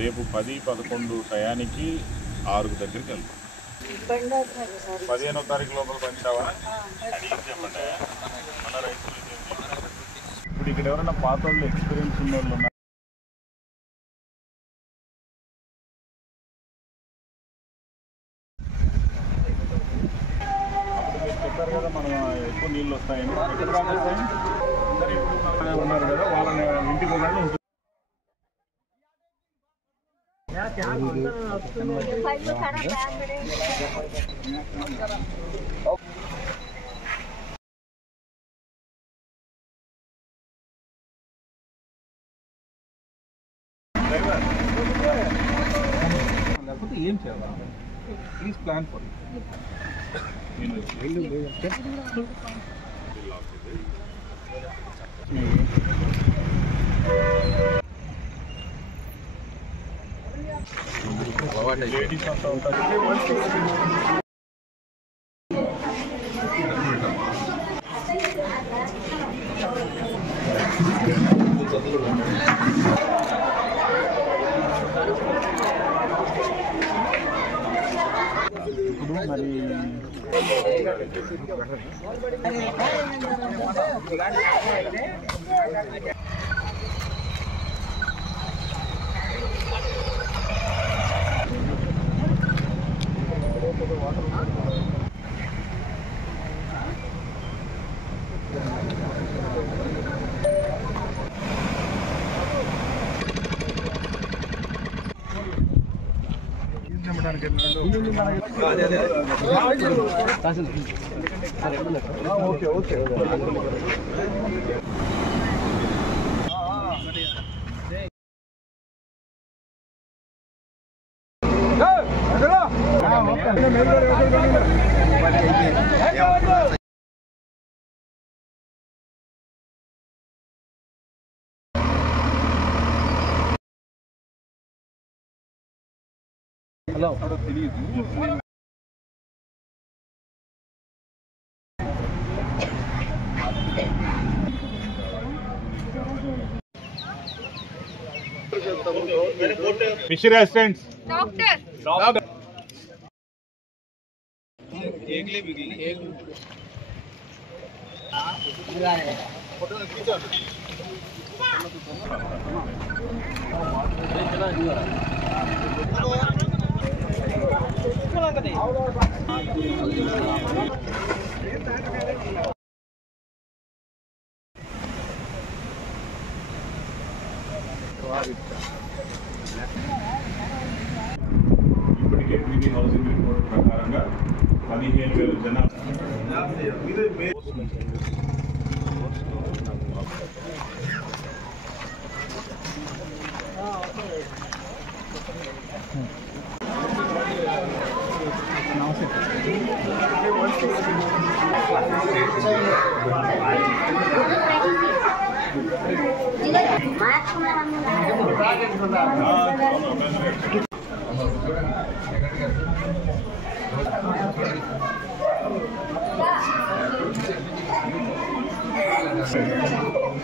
రేపు 10-11 టయానికి 6 దగ్గరికి వెళ్తాం. 15వ తారీఖు లోపల పంచావా చెప్పండి. మన రైతులు ఇప్పుడు ఇక్కడ ఎవరైనా పాత వాళ్ళు ఎక్స్పీరియన్స్ ఉన్న వాళ్ళు ఉన్నారు? అప్పుడు మీరు చెప్పారు కదా మనం ఎక్కువ నీళ్ళు వస్తాయని. ఎక్కడ దాకా వస్తాయి? అందరూ ఇప్పుడు ఉన్నారు కదా, వాళ్ళని ఇంటికి ఒకళ్ళు ఉంటుంది. లేకపోతే ఏం చేయాలి? ప్లీజ్ ప్లాన్ ఫర్ లేడీస్ అంతా ఉంటారు. మరి ఓకే ఓకే హలో తెలియదు. ఫిషరీ అసిస్టెంట్స్ డాక్టర్ ఇప్పటికే ప్రీమియం హౌసింగ్ రిపోర్ట్ ప్రకారంగా 15,000 జనాలు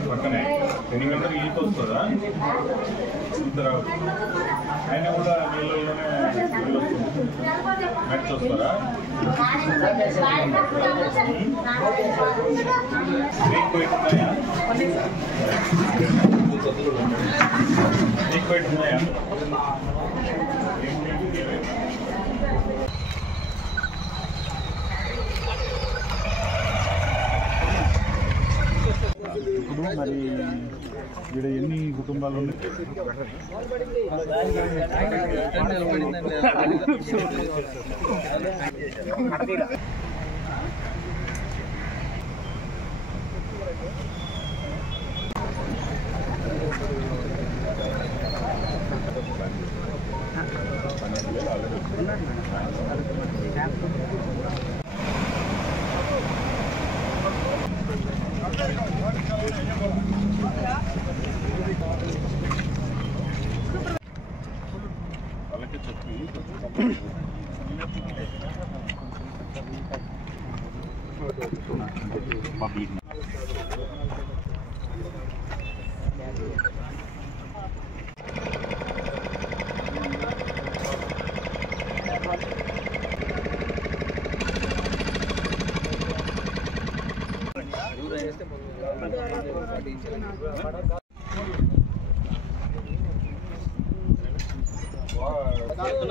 పక్కనే 2 గంటలకు ఈత వస్తుందా? ఇద్దరు ఆయన కూడా నీళ్ళలోనే నీళ్ళు వస్తుంది. మెట్స్ వస్తారా? నీకు పెట్టున్నాయా? నీకు పెట్టున్నాయా? ఇప్పుడు మరి ఇక్కడ ఎన్ని కుటుంబాలు ఉన్నాయి? వాళ్ళకి చెప్పి పబ్లిక్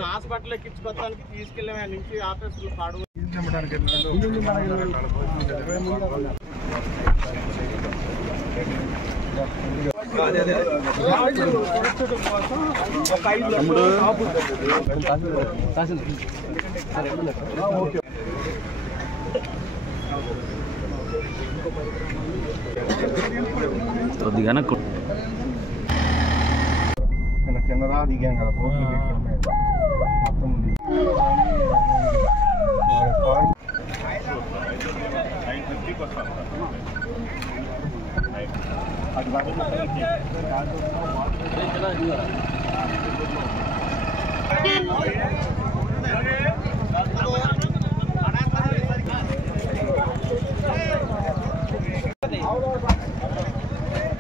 హాస్పిటల్ ఎక్కించుకోవడానికి తీసుకెళ్ళాం నుంచి ఆఫీసులు పాడు కిందరా దిగాం కదా బోట్లు మొత్తం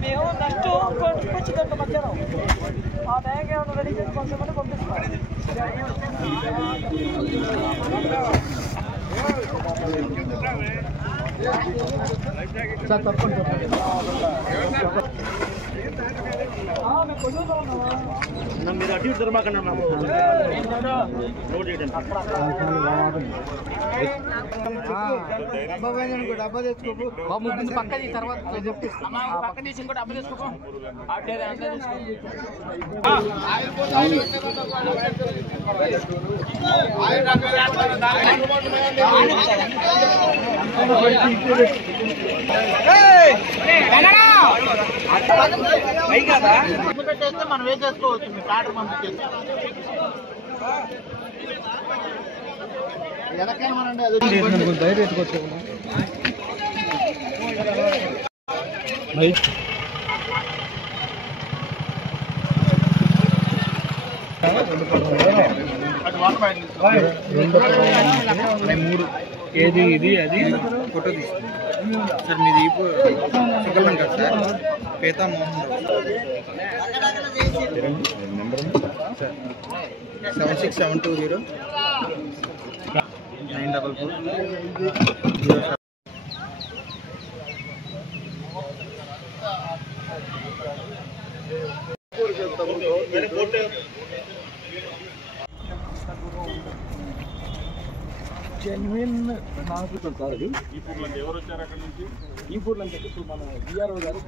మేము నెక్స్ట్ వచ్చిందంట మధ్యాహ్నం ఆ బ్యాగ్ ఏమైనా రెడీ చేసి పంపించమని పంపిస్తాం. సార్ తప్పండి మీరు అటు ఇద్దరు మాకన్నా డబ్బా తెచ్చుకోకు పక్క తర్వాత పక్క తీసి ఇంకో డబ్బా తీసుకో పెట్టేస్తే మనం వేసేసుకోవచ్చు మీ ఆర్డర్ పంపించేసి బయట ఎత్తుకోవచ్చు మూడు ఏది ఇది అది ఫోటో తీసుకున్నాం సార్. మీది సుగలం కదా సార్? పేతా మోహన్ 76720 944. జెన్యున్ నాకు సార్ అది ఈ ఫుడ్లో ఎవరు వచ్చారు అక్కడ నుంచి? ఈ ఫుడ్ అంటే ఇప్పుడు మన విఆర్ఓ గారు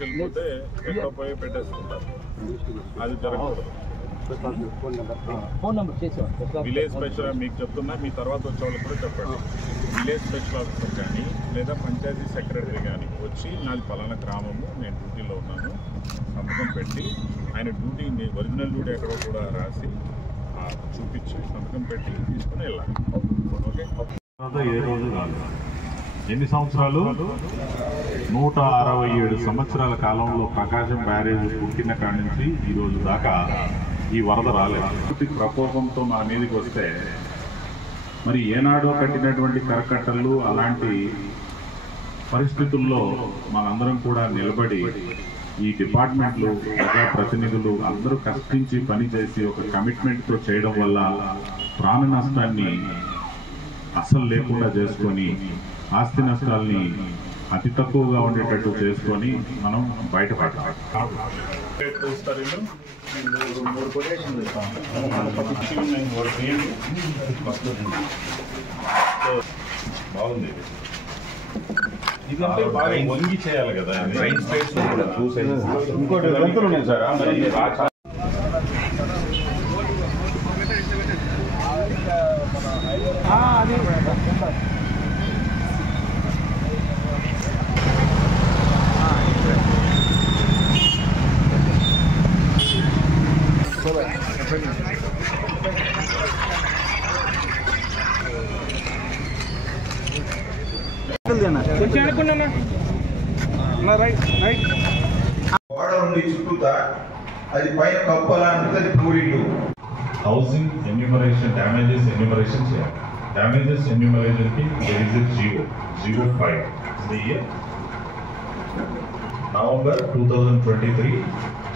వెళ్ళిపోతే ఎక్కడ పోయి పెట్టేసుకుంటారు. అది జరగకూడదు. ఫోన్ నెంబర్ చేసేవారు. విలేజ్ స్పెషల్ మీకు చెప్తున్నా, మీ తర్వాత వచ్చే వాళ్ళకి కూడా చెప్పండి. విలేజ్ స్పెషల్ ఆఫీసర్ కానీ లేదా పంచాయతీ సెక్రటరీ కానీ వచ్చి నాది పలానా గ్రామము, నేను డ్యూటీలో ఉన్నాను సంతకం పెట్టి ఆయన డ్యూటీ ఒరిజినల్ డ్యూటీ ఎక్కడో కూడా రాసి చూపించి సంతకం పెట్టి తీసుకుని వెళ్ళాలి. ఓకే, ఏ రోజు కాదు. ఎన్ని సంవత్సరాలు? 167 సంవత్సరాల కాలంలో ప్రకాశం బ్యారేజ్ పుట్టిన కాడి నుంచి ఈ రోజు దాకా ఈ వరద రాలేదు. ప్రకోపంతో మన మీదకి వస్తే మరి ఏనాడో కట్టినటువంటి కరకట్టలు అలాంటి పరిస్థితుల్లో మనందరం కూడా నిలబడి ఈ డిపార్ట్మెంట్లు ప్రజాప్రతినిధులు అందరూ కష్టించి పనిచేసి ఒక కమిట్మెంట్తో చేయడం వల్ల ప్రాణ నష్టాన్ని అస్సలు లేకుండా చేసుకొని ఆస్తి నష్టాలని అతి తక్కువగా ఉండేటట్టు చేసుకొని మనం బయటపడతాం. బాగుంది. ఇదంటే బాగా వంగి చేయాలి కదా. ఇంకోటి గంతులు ఉన్నాయి సార్. కొంచెం అనుకున్నామా గోడ ఉండి చుట్టూతా అది పైన కప్పు అలా ఉంటుంది, అది పూరిల్లు. హౌసింగ్ ఎన్యూమరేషన్ డ్యామేజెస్ ఎన్యూమరేషన్ చేయాలి. డ్యామేజెస్ ఎన్యూమరేషన్కి zero 05 November 2023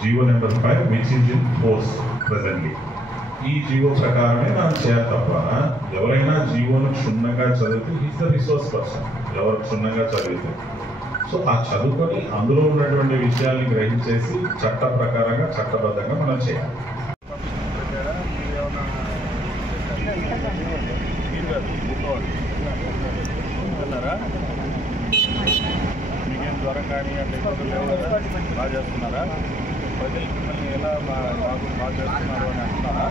GO number 5 which is in force presently. ఈ జీవో ప్రకారమే మనం చేయాలి తప్ప ఎవరైనా జీవోను క్షుణ్ణంగా చదివితే ఈజ్ ద రిసోర్స్ పర్సన్. ఎవరు క్షుణ్ణంగా చదివితే సో ఆ చదువుకొని అందులో ఉన్నటువంటి విషయాల్ని గ్రహించేసి చట్ట ప్రకారంగా చట్టబద్ధంగా మనం చేయాలి. మీకేం జ్వరం కానీ అంటే లేవు కదా, బాగా చేస్తున్నారా? ప్రజలు మిమ్మల్ని ఎలా బాగా చేస్తున్నారు అని అంటున్నారా?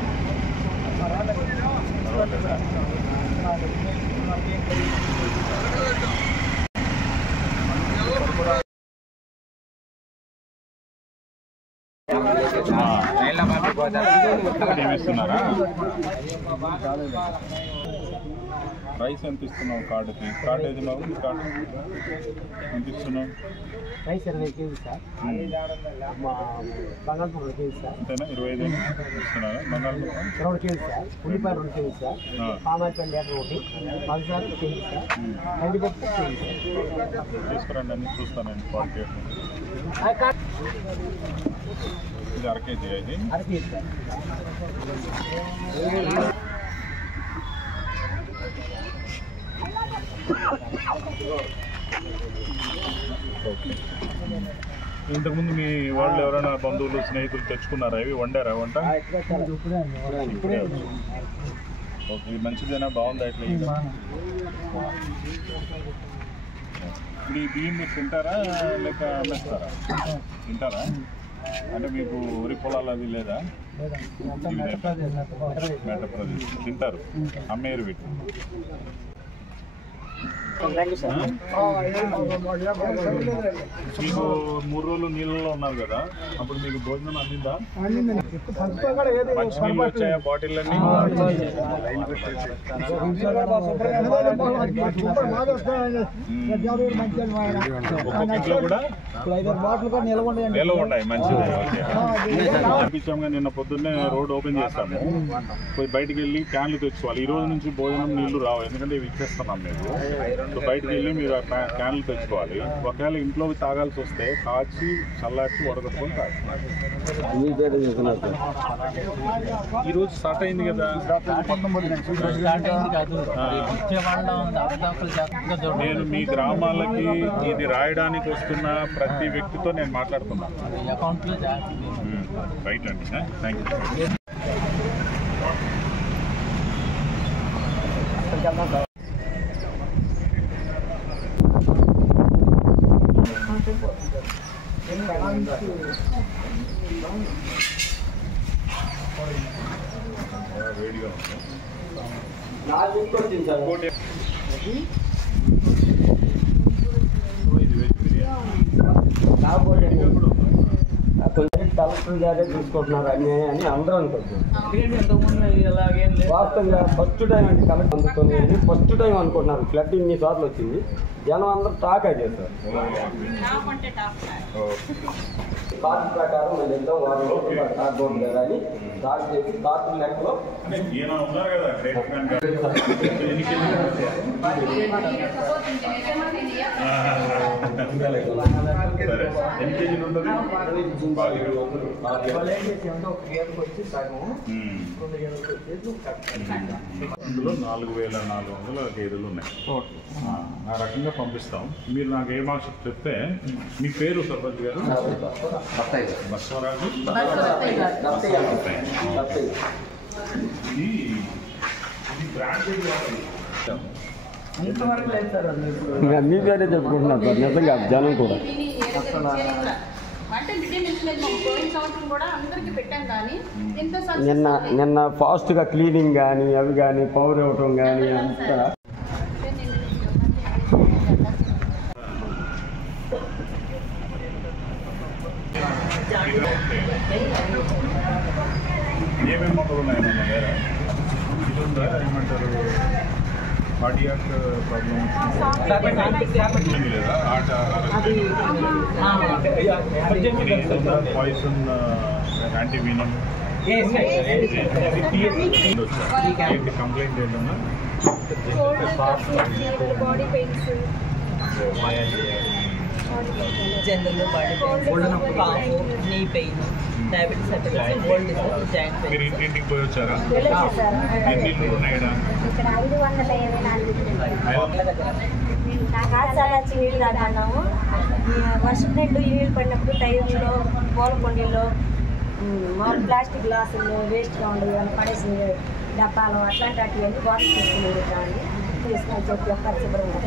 ఏమిస్తున్నారా? రైస్ ఎంత ఇస్తున్నావు? కార్డుకి కార్డు ఏది బాబు? కార్డు ఎంత ఇస్తున్నావు? రైస్ 20 కేజీ సార్, బంగాళదుంప 2 కేజీ సార్, అంతేనా? 25 ఇస్తున్నారా? బంగాళదుంప 2 కేజీ సార్, ఉల్లిపాయ 2 కేజీ సార్, పామాయిల్ లీటర్ 1, పంచదార 1 కేజీ సార్, కందిపప్పు 1 కేజీ సార్. తీసుకురండి అన్ని చూస్తానండి. క్వాలిటీ ఇది 1/2 కేజీ, ఇది 1/2 కేజీ సార్. ఓకే. ఇంతకుముందు మీ వాళ్ళు ఎవరైనా బంధువులు స్నేహితులు తెచ్చుకున్నారా? ఇవి వండారా వంట? ఇప్పుడే ఓకే. ఇది మంచిదేనా? బాగుందా? ఇట్లా ఇప్పుడు ఈ బియ్యం మీరు తింటారా లేక అమ్మేస్తారా? తింటారా? అంటే మీకు ఊరి పొలాలు అది లేదా? మెట్టప్రదేశ్ తింటారు, అమ్మేరు వీటి. మీకు 3 రోజులు నీళ్ళలో ఉన్నారు కదా, అప్పుడు మీకు భోజనం అందిందా? మంచి నీళ్ళు వచ్చాయా? బాటిల్ అన్ని ఒక్కొక్కట్లో కూడా నిల్వ ఉన్నాయి. మంచిది. పంపించాము. నిన్న పొద్దున్నే రోడ్ ఓపెన్ చేస్తాము, పోయి బయటికి వెళ్ళి క్యాన్లు తెచ్చుకోవాలి. ఈ రోజు నుంచి భోజనం నీళ్లు రావు, ఎందుకంటే ఇవి ఇచ్చేస్తున్నాం మేము. సో బయటికి వెళ్ళి మీరు క్యాన్లు తెచ్చుకోవాలి. ఒకవేళ ఇంట్లో తాగాల్సి వస్తే కాచి చల్లార్చి వడగట్టుకొని తాగుతున్నారు. ఈరోజు స్టార్ట్ అయింది కదా. నేను మీ గ్రామాలకి ఇది రాయడానికి వస్తున్న ప్రతి వ్యక్తితో నేను మాట్లాడుతున్నాను. రైట్ అండి, థ్యాంక్ యూ. వేడిగా కలెక్టర్ గారే చూసుకుంటున్నారు అన్యాయం అని అందరూ అనుకుంటున్నారు. వాస్తవంగా ఫస్ట్ టైం అంటే కలెక్టర్ అందుతుంది అని ఫస్ట్ టైం అనుకుంటున్నారు. ఫ్లడ్ ఇన్ని సార్లు వచ్చింది, జనం అందరూ టాక్ చేస్తారు. పార్టీ ప్రకారం మేము వెళ్తాం, వాళ్ళు టాక్ బోర్డు కదా అని టాక్ చేసి పార్టీ లెక్కలో అందులో 4,400 గేదెలు ఉన్నాయి. ఆ రకంగా పంపిస్తాం. మీరు నాకు ఏ మాట చెప్తే, మీ పేరు సర్పంచ్ గారు? బస్వరాజు. మీ పేరే చెప్పుకుంటున్నారు సార్, నిజంగా జనం కూడా. నిన్న ఫాస్ట్గా క్లీనింగ్ కానీ అవి కానీ పవర్ ఇవ్వటం కానీ అంతా ఏమేమి మొక్కలు ఉన్నాయి మన దగ్గర? ఇది ఉందా? ఏమంటారు, కార్డియాక్ ప్రాబ్లమ్ లేదా? పాయిజన్ యాంటీవీనమ్ కంప్లైంట్ ఏంటన్నా? Body pains, general body pains, knee pain, diabetes certificate gold joint మీరు ఇంటింటికి పోయి వచ్చారా? వెళ్ళొచ్చు సార్. ఎన్ని ఇళ్ళు ఉన్నాయి ఈడ? ఇక్కడ 524 కాదు సార్, వచ్చి నీళ్ళు తాగుతున్నాము. వర్షం నీళ్ళు ఈ నీళ్ళు పడినప్పుడు టైర్లో పూల కొండీల్లో మామూలు ప్లాస్టిక్ గ్లాసులు వేస్ట్గా ఉండేవి పడేసి డబ్బాలు అట్లాంటివన్నీ బాటిల్ తీసుకుని తీసుకొని చెప్పి పరిశుభ్రంగా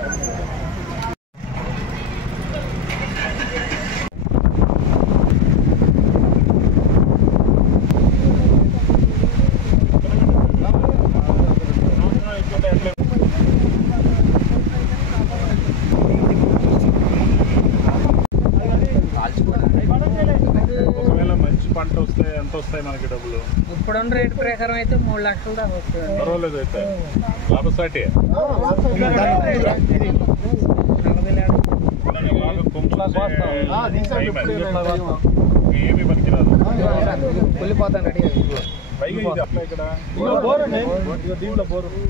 పంట వస్తే ఎంత వస్తాయి మనకి డబ్బులు? ఇప్పుడున్న రేటు ప్రకారం అయితే 3 లక్షల దాకా వస్తుంది. పర్వాలేదు, అయితే లాభసాటి. ఏమి పనికిరాదు. పైగా ఇది అట్లా ఇక్కడ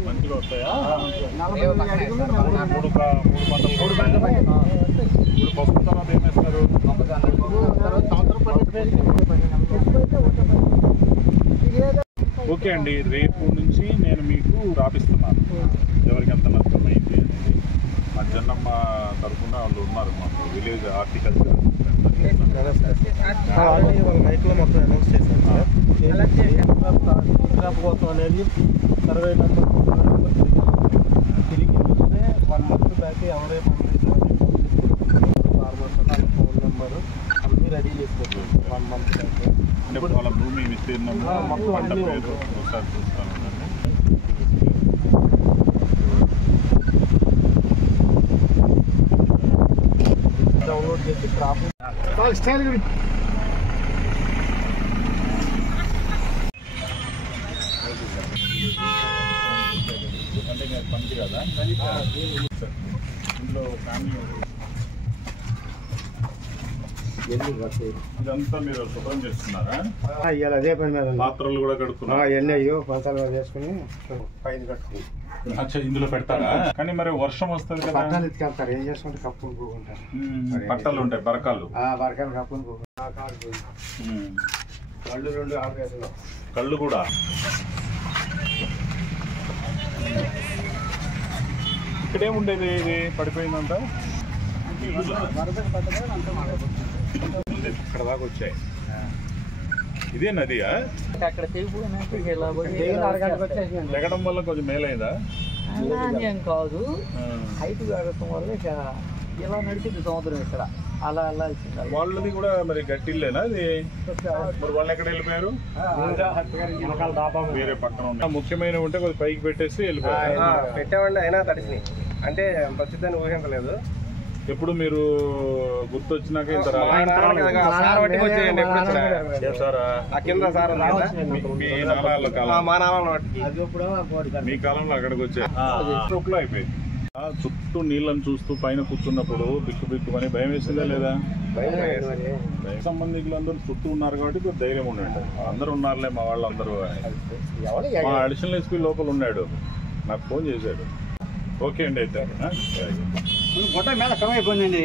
మంచిగా వస్తాయా? 3 పంటలు. ఇప్పుడు పప్పు తర్వాత ఏం చేస్తారు? ఓకే అండి, రేపు నుంచి నేను మీకు రాపిస్తున్నాను ఎవరికి ఎంత నష్టమైంది అనేది. మా జన్నమ్మ తరఫున వాళ్ళు ఉన్నారు, మాకు విలేజ్ హార్టికల్చర్ మైక్లో మొత్తం అనౌన్స్ చేశాను సార్. కోసం అనేది సర్వే నెంబర్ తిరిగి వస్తే 1 month బ్యాక్ ఎవరే ఫార్మర్స్ ఫోన్ నెంబరు అన్నీ రెడీ చేసుకోవచ్చు. 1 month బ్యాక్ అంటే వాళ్ళ భూమి విస్తీర్ణం పంట పేరు ఒకసారి చూస్తాను. డౌన్లోడ్ చేసి క్రాప్ అంటే నేను పనికి కదా ఇందులో ఫ్యామిలీ ఇదంతా మీరు శుభ్రం చేస్తున్నారా? అదే పని మీద పాత్రలు కూడా కడుక్కున్నా ఎన్ని అయ్యో పంచాలు వేసుకుని పైన కట్టుకుని ఇందులో పెడతారా? కానీ మరి వర్షం వస్తుంది కదా, పట్టాలు ఎత్తుకెళ్తారు. ఏం చేసుకుంటే కప్పులు పోకుంటారు. పట్టలు ఉంటాయి, బరకాలు. బరకాలు కప్పులు పోకుంటారు. కళ్ళు 2 ఆపేసారు. కళ్ళు కూడా ఇక్కడేముండేది? ఇది పడిపోయిందంట. ఇక్కడ దాకా వచ్చాయి. ఇదే నదియా? అక్కడ తెగిపోయినట్టు తెగడం వల్ల కొంచెం మేలైందా? ఏం కాదు, హైట్ పెరగటం వల్ల ఇక ఇలా నడిచింది సముద్రం. ఇక్కడ అలా వెళ్ళాల్సింది. వాళ్ళది కూడా మరి గట్టిల్లేనా అది? మరి వాళ్ళు ఎక్కడ వెళ్ళిపోయారు? వేరే పక్కన ఉన్నాయి. ముఖ్యమైన ఉంటే కొద్దిగా పైకి పెట్టేసి వెళ్ళిపోయారు. పెట్టామండి, అయినా తడిసినాయి. అంటే ప్రస్తుతాన్ని ఊహించలేదు. ఎప్పుడు మీరు గుర్తొచ్చినాక ఇంత మీ కాలంలో అక్కడికి వచ్చాయి అయిపోయింది. చుట్టూ నీళ్ళని చూస్తూ పైన కూర్చున్నప్పుడు బిక్కు బిక్కుమని భయం వేసిందా లేదా? సంబంధికులు అందరూ చుట్టూ ఉన్నారు కాబట్టి కొద్ది ధైర్యం ఉండండి. అందరూ ఉన్నారులే మా వాళ్ళందరూ. మా అడిషనల్ ఎస్పీ లోపల ఉన్నాడు, నాకు ఫోన్ చేశాడు. ఓకే అండి, అయితే గొట్ట మీద కమైపోయిందండి.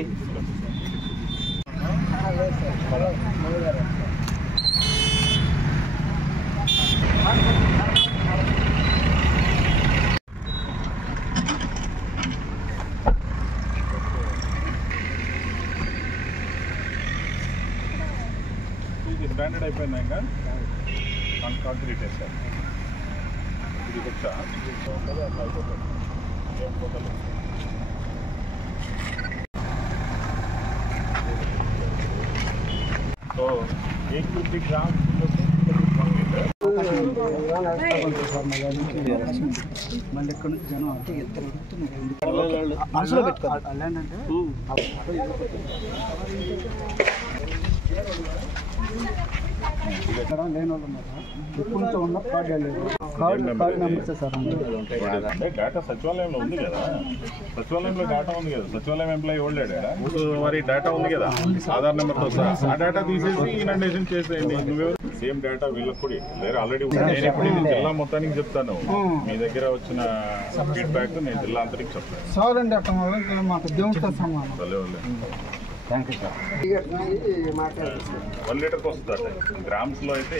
ఇది స్టాండర్డ్ అయిపోయిందా? ఇంకా కాంక్రీట్ వేసారు. ఇది వచ్చా तो 150 ग्राम మళ్ళీ ఎక్కడి నుంచి జనం అంటే ఇద్దరు మనసులో పెట్టుకోవాలి. లేని వాళ్ళు ఉన్నారు. ఎప్పటి నుంచో ఉన్న కార్డు నెంబర్ సార్. డేటా సచివాలయంలో ఉంది కదా, సచివాలయంలో డేటా ఉంది కదా, సచివాలయం ఎంప్లాయీ ఓల్డాడా మరి డేటా ఉంది కదా ఆధార్ నెంబర్తో సహా. ఆ డేటా తీసేసి ఇనండేషన్ చేసేయండి. నువ్వెవరు సేమ్ డేటా వీళ్ళకి కూడా వేరే ఆల్రెడీ ఉంది. నేను ఇప్పుడు ఇది జిల్లా మొత్తానికి చెప్తాను. మీ దగ్గర వచ్చిన ఫీడ్బ్యాక్ నేను జిల్లా అంతటికి చెప్తాను. సార్ అండి అట్లా మాకు దేవుడితో సమానం. Thank you sir. 1 లీటర్కి వస్తుంది గ్రామ్స్లో అయితే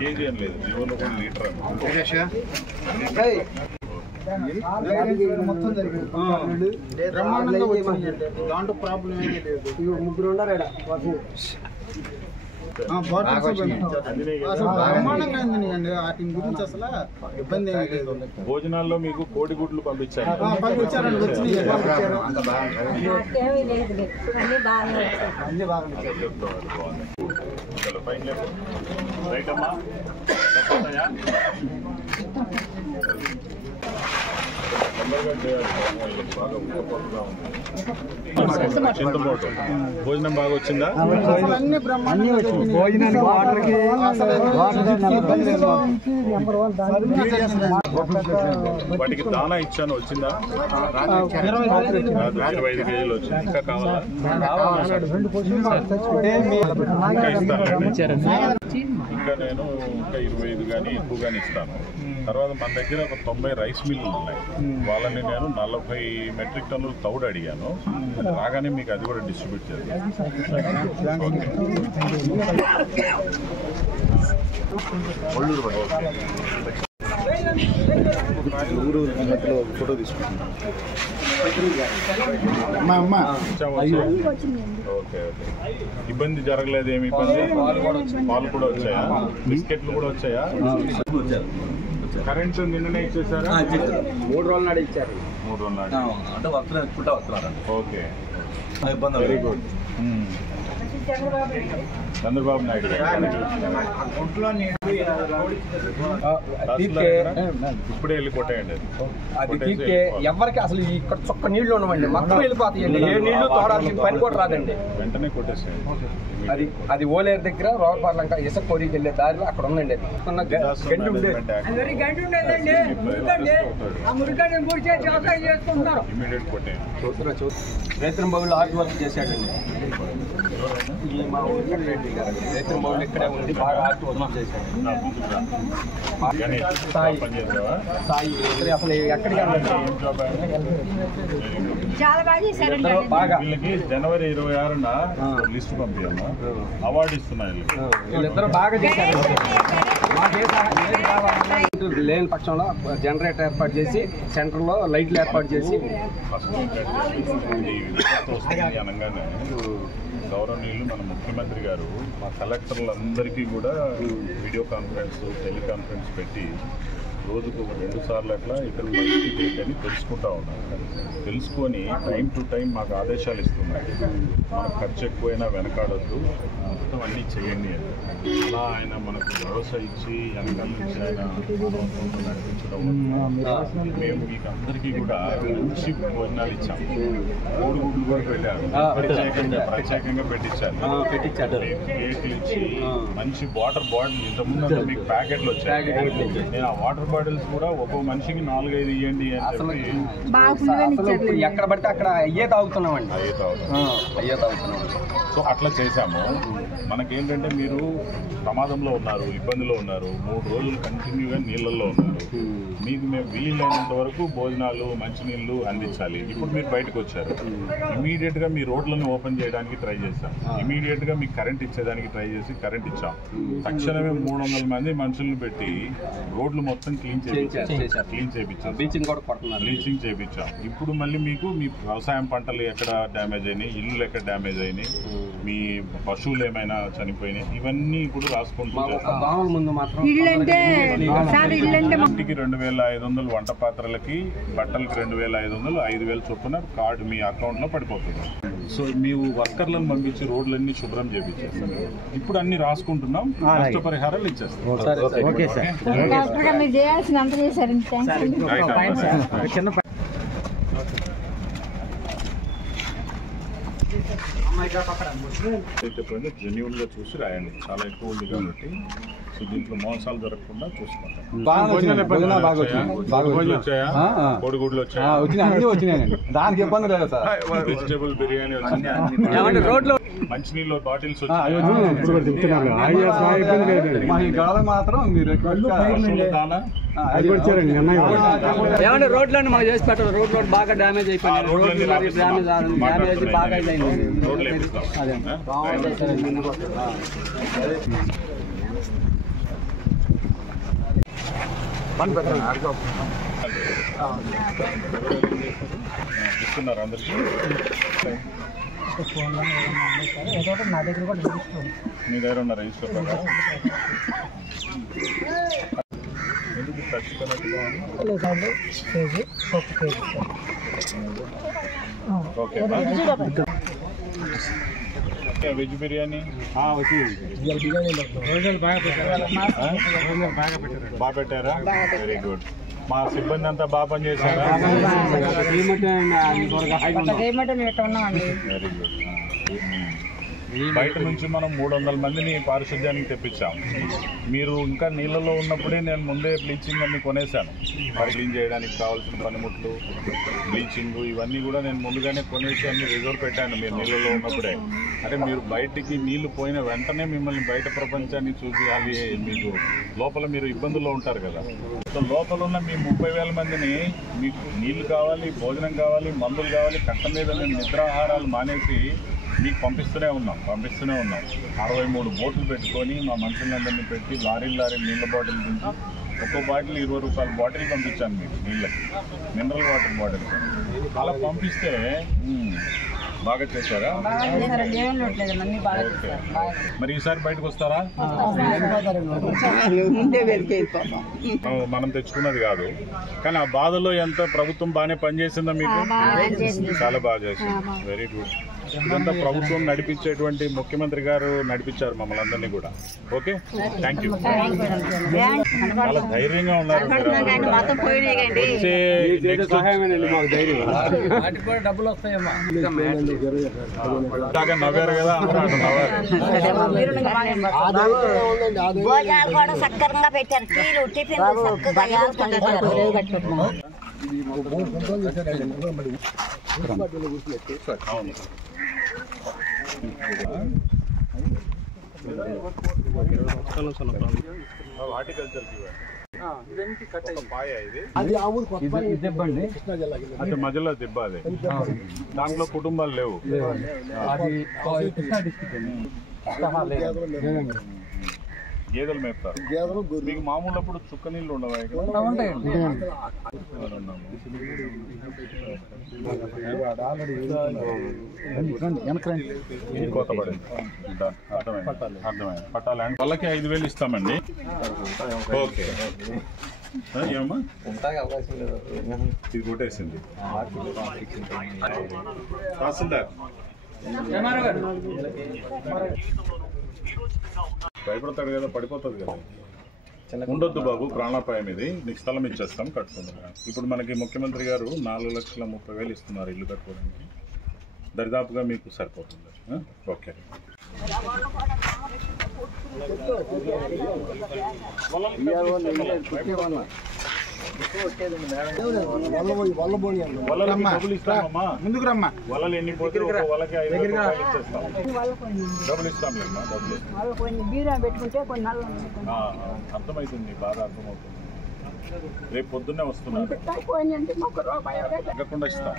కేజీ అని లేదు, జీవోలో 1 లీటర్ దాంట్లో ప్రాబ్లం ఏమీ లేదు. 3 ఉన్నారు బ్రహ్మాండంగా వాటి గురించి అసలు ఇబ్బంది ఏమీ లేదు. భోజనాల్లో మీకు కోడిగుడ్లు పంపించారు. రైట్ అమ్మా, తొందరగా చేయాలి, బాగా ఉప్పగా ఉంది. చింతమూట భోజనం బాగా వచ్చిందా? వాటికి దానా ఇచ్చాను, వచ్చిందా? 25 కేజీలు వచ్చింది. ఇంకా కావాలా? ఇంకా నేను ఇంకా 25 కానీ ఎక్కువ కానీ ఇస్తాను. తర్వాత మన దగ్గర ఒక 90 రైస్ మిల్లులు ఉన్నాయి. వాళ్ళని నేను 40 మెట్రిక్ టన్నులు తౌడు అడిగాను. రాగానే మీకు అది కూడా డిస్ట్రిబ్యూట్ చేస్తాను. ఫోటో తీసుకుంటున్నాను. ఓకే, ఇబ్బంది జరగలేదు? ఏమి ఇబ్బంది? పాలు కూడా వచ్చాయా? బిస్కెట్లు కూడా వచ్చాయా? కరెంటు నిన్ననే ఇచ్చేసారా? 3 రోజుల నాడు ఇచ్చారు. 3 రోజుల నాడు అంటే వస్తున్నారు. Okay, very good. Chandrababu Naidu ఇప్పుడే వెళ్ళి కొట్టేయండి. అది తీస్తే ఎవరికి అసలు ఇక్కడ చొక్క నీళ్లు ఉండవండి, మొత్తం వెళ్ళిపోతాయండి. ఏ నీళ్లు తోడాల్సిన పని కూడా రాదండి. వెంటనే కొట్టేసేయండి. అది ఓలేరు దగ్గర రోడ్పార్లంక ఇసుక కోరికి వెళ్ళే దారిలో అక్కడ ఉందండి. గండి ఉండేది. ఇమీడియట్ కొట్టేయండి. రైతుల బాబులు ఆర్ట్ వర్క్ చేశాడండి. ఈ మా రెడ్డి గారు రైతుల బాబులు ఇక్కడే ఉంది, బాగా ఆర్ట్ వర్క్ చేశాడు. సాయి అసలు ఎక్కడికి చాలా బాగా చేశారు. వీళ్ళకి జనవరి 26న లిస్ట్ పంపించాము, అవార్డు ఇస్తున్నాయి. వీళ్ళిద్దరూ బాగా చేశారు. లేని పక్షంలో జనరేటర్ ఏర్పాటు చేసి సెంటర్లో లైట్లు ఏర్పాటు చేసి అనగానే గౌరవనీయులు మన ముఖ్యమంత్రి గారు మా కలెక్టర్లందరికీ కూడా వీడియో కాన్ఫరెన్స్, టెలికాన్ఫరెన్స్ పెట్టి రోజుకు 2 సార్లు అట్లా ఇక్కడ పరిస్థితి ఏంటని తెలుసుకుంటా ఉన్నారు. తెలుసుకొని టైం టు టైం మాకు ఆదేశాలు ఇస్తున్నారు. మనకు ఖర్చు ఎక్కువైనా వెనకాడొద్దు, మొత్తం అన్నీ చేయండి అని. అలా ఆయన మనకు భరోసా ఇచ్చి వెనకాల నుంచి ఆయన నడిపించడం. మేము మీకు అందరికీ కూడా మంచి భోజనాలు ఇచ్చాము. కోడిగుడ్లు కూడా పెట్టారు, ప్రత్యేకంగా పెట్టించారు. కేకులు ఇచ్చి మంచి వాటర్ బాటిల్, ఇంతకుముందు మీకు ప్యాకెట్లు వచ్చాయి. నేను ఆ వాటర్ బాటిల్స్ కూడా ఒక్కో మనిషికి 4-5 ఇవ్వండి అని చెప్పి ఎక్కడ పడితే అక్కడ అయ్యే తాగుతున్నామండి. అయ్యే తాగుతున్నాం. సో అట్లా చేశాము. మనకేంటంటే మీరు ప్రమాదంలో ఉన్నారు, ఇబ్బందిలో ఉన్నారు, 3 రోజులు కంటిన్యూగా నీళ్ళల్లో ఉన్నారు. మీకు మేము వీలైనంత వరకు భోజనాలు, మంచినీళ్ళు అందించాలి. ఇప్పుడు మీరు బయటకు వచ్చారు, ఇమీడియట్గా మీ రోడ్లను ఓపెన్ చేయడానికి ట్రై చేశాం. ఇమీడియట్గా మీకు కరెంట్ ఇచ్చేదానికి ట్రై చేసి కరెంట్ ఇచ్చాం. తక్షణమే 300 మంది మనుషులను పెట్టి రోడ్లు మొత్తం క్లీన్ చేయించాం. బ్లీచింగ్ చేయించాం. ఇప్పుడు మళ్ళీ మీకు మీ వ్యవసాయం పంటలు ఎక్కడ డ్యామేజ్ అయినాయి, ఇల్లులు ఎక్కడ డ్యామేజ్ అయినాయి, మీ పశువులు ఏమైనా చనిపోయినాయి, ఇవన్నీ ఇప్పుడు రాసుకుంటూ ఇంటికి 2500 వంట పాత్రలకి, బట్టలకి 2500, 5000 చొప్పున కార్డు మీ అకౌంట్లో పడిపోతుంది. సో మేము వర్కర్లను పంపించి రోడ్లన్నీ శుభ్రం చేయించేస్తాం. ఇప్పుడు అన్ని రాసుకుంటున్నాం, నష్టపరిహారాలు ఇచ్చేస్తాం. జెన్యూన్ గా చూసి రాయండి. చాలా ఎక్కువ ఉంది కాబట్టి సో దీంట్లో మోసాలు జరగకుండా చూసుకుంటాం. కోడిగుడ్లు వచ్చాయా? దానికి ఇబ్బంది లేదు సార్. వెజిటేబుల్ బిర్యానీ వచ్చింది. మంచినీళ్ళు బాటిల్స్ మాత్రం మీరు దానా ఏమంటే రోడ్లన్నీ మాకు చేసి పెట్టాలి. రోడ్లు బాగా డ్యామేజ్ అయిపోయింది. రోడ్లు డ్యామేజ్ బాగా అయింది. అదే ఇస్తున్నారు అందరికీ. నా దగ్గర కూడా మీ దగ్గర ఉన్న రిజిస్టర్ ఎందుకు ఖచ్చితంగా ఓకే వెజ్ బిర్యానీ బాగా పెట్టారా? Very good. మా సిబ్బంది అంతా బాగా పనిచేశారా? Very good. బయట నుంచి మనం 300 మందిని పారిశుద్ధ్యానికి తెప్పించాం. మీరు ఇంకా నీళ్ళలో ఉన్నప్పుడే నేను ముందే బ్లీచింగ్ అన్ని కొనేసాను. మరి క్లీన్ చేయడానికి కావాల్సిన పనిముట్లు, బ్లీచింగ్ ఇవన్నీ కూడా నేను ముందుగానే కొనేసి అన్ని రిజర్వ్ పెట్టాను మీరు నీళ్ళలో ఉన్నప్పుడే. అంటే మీరు బయటికి నీళ్లు పోయిన వెంటనే మిమ్మల్ని బయట ప్రపంచాన్ని చూసి అది మీకు లోపల మీరు ఇబ్బందుల్లో ఉంటారు కదా. సో లోపల ఉన్న మీ 30,000 మందిని మీకు నీళ్లు కావాలి, భోజనం కావాలి, మందులు కావాలి, కట్ట మీద నేను నిద్రాహారాలు మానేసి మీకు పంపిస్తూనే ఉన్నాం 63 బోట్లు పెట్టుకొని మా మనుషులందరినీ పెట్టి లారీలు నీళ్ళ బాటిల్ నుంచి ఒక్కో బాటిల్ 20 రూపాయల బాటిల్ పంపించాను మీకు నీళ్ళకి, మినరల్ వాటర్ బాటిల్. అలా పంపిస్తే బాగా చేశారా? మరి ఈసారి బయటకు వస్తారా? మనం తెచ్చుకున్నది కాదు కానీ ఆ బాధలో ఎంత ప్రభుత్వం బాగానే పనిచేసిందా మీకు? చాలా బాగా చేసింది. Very good. ఇదంతా ప్రభుత్వం నడిపించేటువంటి ముఖ్యమంత్రి గారు నడిపించారు మమ్మల్ని అందరినీ కూడా. Okay, thank you. చాలా ధైర్యంగా ఉన్నారు. నవ్వారు కదా, భోజనాలు కూడా సక్రమంగా పెట్టారు. టీలు టిఫిన్ హార్టికల్చర్ మధ్యలో దిబ్బ అది. దాంట్లో కుటుంబాలు లేవు. గేదెలు మేపుతారు. మీకు మామూలు అప్పుడు చుక్క నీళ్ళు ఉండవా? కోత పడింది. అర్థమైంది. పట్టాలి వాళ్ళకి 5,000 ఇస్తామండి. ఓకే, ఏమమ్మా ఇది కొట్టేసింది తహసీల్దార్. భయపడతాడు కదా, పడిపోతుంది కదా. ఉండొద్దు బాబు, ప్రాణాపాయం ఇది. నీకు స్థలం ఇచ్చేస్తాం, కట్టుకుంటున్నాం. ఇప్పుడు మనకి ముఖ్యమంత్రి గారు 4,30,000 ఇస్తున్నారు ఇల్లు కట్టుకోవడానికి. దరిదాపుగా మీకు సరిపోతుంది. ఓకే. ముందుకు రమ్మా. వలలు ఎన్ని పోతే వలకి 5,000 రూపాయలు ఇచ్చేస్తాం. డబ్బులు ఇస్తాంలేమ్మా, డబ్బులు అర్థమవుతుంది, బాగా అర్థమవుతుంది. రేపు పొద్దున్నే వస్తున్నారు, తగ్గకుండా ఇస్తాం.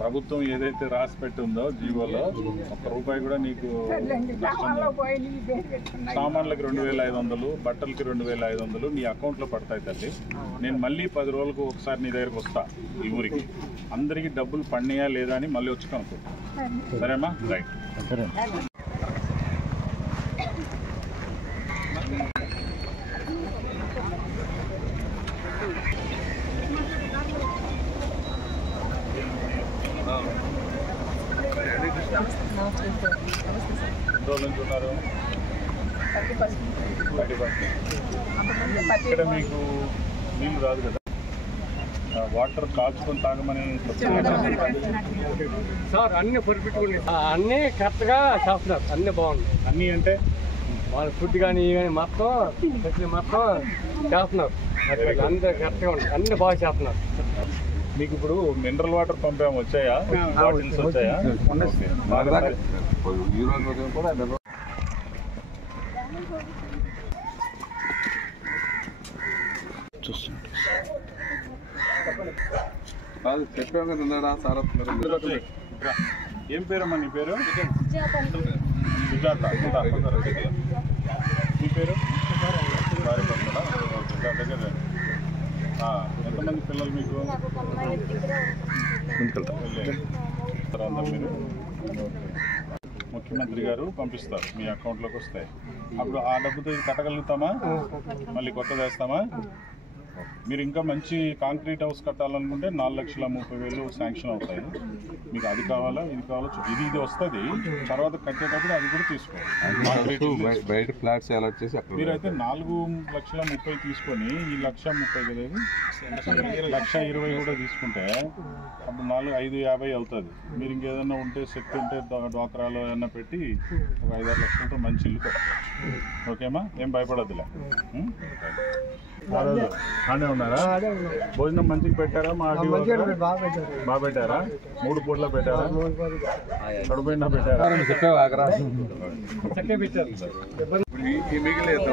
ప్రభుత్వం ఏదైతే రాసి పెట్టిందో జీవోలో 1 రూపాయి కూడా నీకు సామాన్లకి 2,500, బట్టలకి 2,500 నీ అకౌంట్లో పడతాయి తల్లి. నేను మళ్ళీ 10 రోజులకు ఒకసారి నీ దగ్గరకు వస్తా ఈ ఊరికి. అందరికీ డబ్బులు పడినాయా లేదా అని మళ్ళీ వచ్చి కనుక్కుంటా. సరేమ్మా, రైట్. రోజుల నుంచి ఉన్నారు ఇక్కడ. మీకు నీళ్ళు రాదు కదా, వాటర్ కాల్చుకొని తాగమని సార్. అన్ని పర్ఫెక్ట్ అన్నీ కరెక్ట్గా చేస్తున్నారు, అన్నీ బాగుంది. అన్నీ అంటే వాళ్ళ ఫుడ్ కానీ మొత్తం చేస్తున్నారు. అందరూ కరెక్ట్గా ఉంది, అన్ని బాగా చేస్తున్నారు. మీకు ఇప్పుడు మినరల్ వాటర్ పంపాము, వచ్చాయా? బాటిల్స్ వచ్చాయా? కాదు చెప్పాం కదా ఉన్నాడా సార్ ఏం పేరమ్మా నీ పేరు? సుజాత. నీ పేరు? ఎంతమంది పిల్లలు మీకు? మీరు ముఖ్యమంత్రి గారు పంపిస్తారు, మీ అకౌంట్లోకి వస్తాయి. అప్పుడు ఆ డబ్బుతో ఇది కట్టగలుగుతామా? మళ్ళీ కొత్తది వేస్తామా? మీరు ఇంకా మంచి కాంక్రీట్ హౌస్ కట్టాలనుకుంటే 4,30,000 శాంక్షన్ అవుతాయి. మీకు అది కావాలా ఇది కావాలా ఇది వస్తుంది. తర్వాత కట్టేటప్పుడు అది కూడా తీసుకోవాలి. బయట ఫ్లాట్స్ అలాట్ చేసి మీరైతే 4,30,000 తీసుకొని ఈ 1,30,000 కదా, 1,20,000 కూడా తీసుకుంటే అప్పుడు 4,550 అవుతుంది. మీరు ఇంకేదన్నా ఉంటే సెట్ ఉంటే డ్వాక్రాలో ఏమన్నా పెట్టి ఒక 5-6 లక్షలతో మంచి ఇల్లు కట్టుకోవచ్చు. ఓకేమా? ఏం భయపడద్దులే. బాగానే ఉన్నారా? భోజనం మంచిగా పెట్టారా? బాగా పెట్టారా? 3 పూట్ల పెట్టారా? కడుపుండా పెట్టారా? మిగిలేదు.